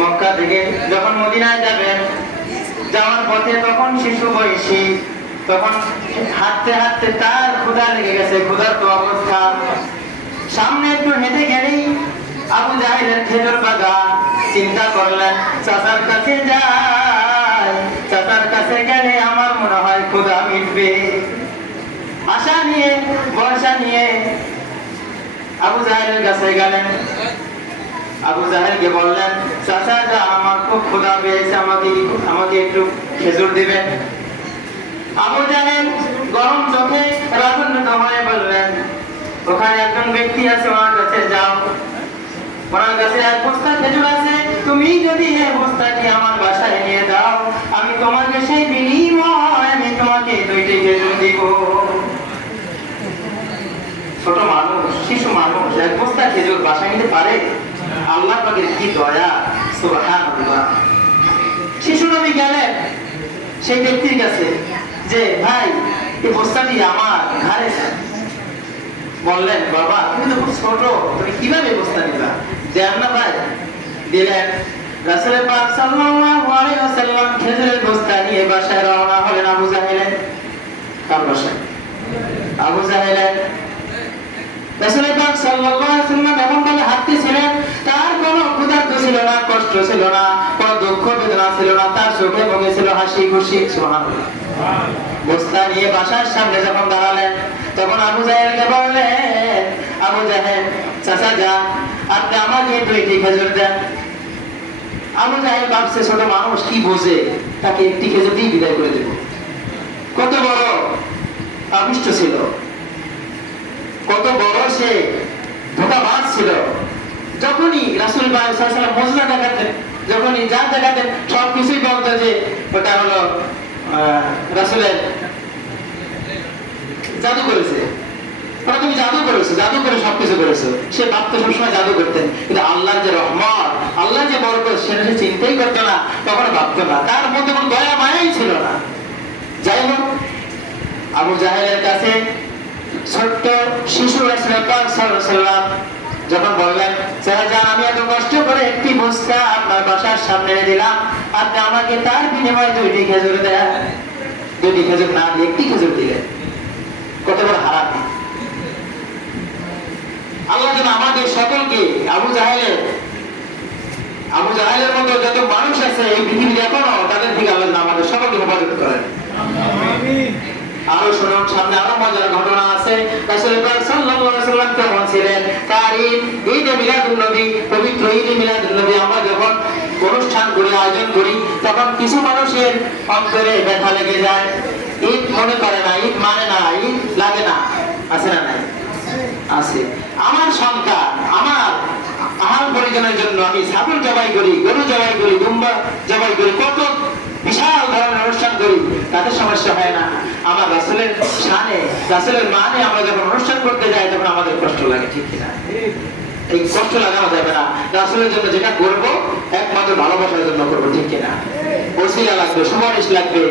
মক্কা থেকে যখন মদিনায় যাবেন, যাওয়ার পথে তখন শিশু বয়সী, তখন হাঁটতে হাঁটতে তার ক্ষুধা লেগে গেছে, ক্ষুধার তো অবস্থা। সামনে একটু হেঁটে গেলেই আবু জাহেলের খেজুর বাগান। চিন্তা করলেন চাচার কাছে যাই, চাচার কাছে গেলে আমার মনে হয় ক্ষুধা মিটবে। আশা নিয়ে ভরসা নিয়ে আবু জাহেলের কাছে গেলেন। আবু জাহেলকে বললেন, চাচা যা, আমার খুব ক্ষুধা পেয়েছে, আমাকে একটু খেজুর দিবেন। আবু জাহেল গরম চোখে রাগান্বিত হয়ে বললেন, ওখানে একজন ব্যক্তি আছে, ওনার কাছে যাও, ওনার কাছে এক বস্তা খেজুর আছে, তুমি যদি এই বস্তাটি আমার বাসায় নিয়ে দাও, আমি তোমাকে সেই বিনিময়ে আমি তোমাকে 2টি খেজুর দিব। ছোট মানুষ, শিশু মানুষ এক বস্তা খেজুর বাসায় নিতে পারে? আল্লাহ পাকের কি দয়া, সুবহানাল্লাহ। শিশু নবী গেলেন সেই ব্যক্তির কাছে যে, ভাই এই বস্তাটি আমার ঘাড়ে। বললেন, বাবা তুমি তো খুব ছোট, তুমি কিভাবে বস্তা নিবা? দেন না ভাই। দিলেন। রাসূল পাক সাল্লাল্লাহু আলাইহি ওয়াসাল্লাম খেজুরের বস্তা নিয়ে বাসায় রওনা হলেন। আবু জাহেলের কার বাসায়? আবু জাহেলের। রাসূল পাক সাল্লাল্লাহু আলাইহি ওয়াসাল্লাম এমন ভাবে হাঁটতেছিলেন, তার কোনো ক্ষুধার্ত ছিল না, কষ্ট ছিল না, কোনো দুঃখ বেদনা ছিল না, তার চোখে মুখে ছিল হাসি খুশি। সুবহানাল্লাহ। বস্তা নিয়ে বাসার সামনে যখন দাঁড়ালেন, তখন আবু জাহেলকে বললেন, আবু জাহেল চাচা যা, আপনি আমাকে 2টি খেজুর দেন। আবু জাহেল ভাবছে ছোট মানুষ কি বোঝে, তাকে 1টি খেজুর দিয়ে বিদায় করে দেব। কত বড় আবিষ্ট ছিল, কত বড় সে ধোঁকাবাজ ছিল। যখনই রাসূল পাক সাল্লাল্লাহু আলাইহি ওয়াসাল্লাম মুজরা দেখাতেন, যখনই যা দেখাতেন সবকিছুই বলতো যে ওটা হলো রাসূলের জাদু করেছে, ওরা তুমি জাদু করেছো, জাদু করে সবকিছু করেছো। সে ভাবতো সবসময় জাদু করতেন, কিন্তু আল্লাহর যে রহমত, আল্লাহর যে বরকত, সেটা সে চিন্তাই করতো না, তখন ভাবতো না, তার মধ্যে কোনো দয়া মায়াই ছিল না। যাই হোক, আবু জাহেলের কাছে ছোট্ট শিশু রাসূল পাক সাল্লাল্লাহু আলাইহি ওয়াসাল্লাম যখন বললেন, চাচা আমি এত কষ্ট করে 1টি বস্তা আপনার বাসার সামনে এনে দিলাম, আপনি আমাকে তার বিনিময়ে 2টি খেজুর দেন। 2টি খেজুর না দিয়ে 1টি খেজুর দিলেন। কত বড় হারামি! আল্লাহ যেন আমাদের সকলকে আবু জাহেলের মতো যত মানুষ আছে এই পৃথিবীতে এখনো, তাদের থেকে আল্লাহ যেন আমাদের সকলকে হেফাজত করেন। আরো শুনুন, সামনে আরো মজার ঘটনা আছে। রাসূল পাক সাল্লাল্লাহু আলাইহি ওয়াসাল্লাম কেমন ছিলেন, তার ঈদ মিলাদুন নবী, পবিত্র ঈদ মিলাদুন নবী আমরা যখন অনুষ্ঠান করি, আয়োজন করি, তখন কিছু মানুষের অন্তরে ব্যথা লেগে যায়। ঈদ মনে করে না, ঈদ মানে না, ঈদ লাগে না, আছে না নাই? আছে। আমার সন্তান, আমার আহাল পরিজনের জন্য আমি ছাগল জবাই করি, গরু জবাই করি, দুম্বা জবাই করি, কত বিশাল ধরনের অনুষ্ঠান করি, তাদের সমস্যা হয় না। আমার রাসূলের শানে, রাসূলের মানে আমরা যখন অনুষ্ঠান করতে যাই, তখন আমাদের কষ্ট লাগে, ঠিক কিনা? এই কষ্ট লাগানো যাবে না। রাসূলের জন্য যেটা করবো একমাত্র ভালোবাসার জন্য করবো, ঠিক কিনা? ওসিলা লাগবে, সুপারিশ লাগবে।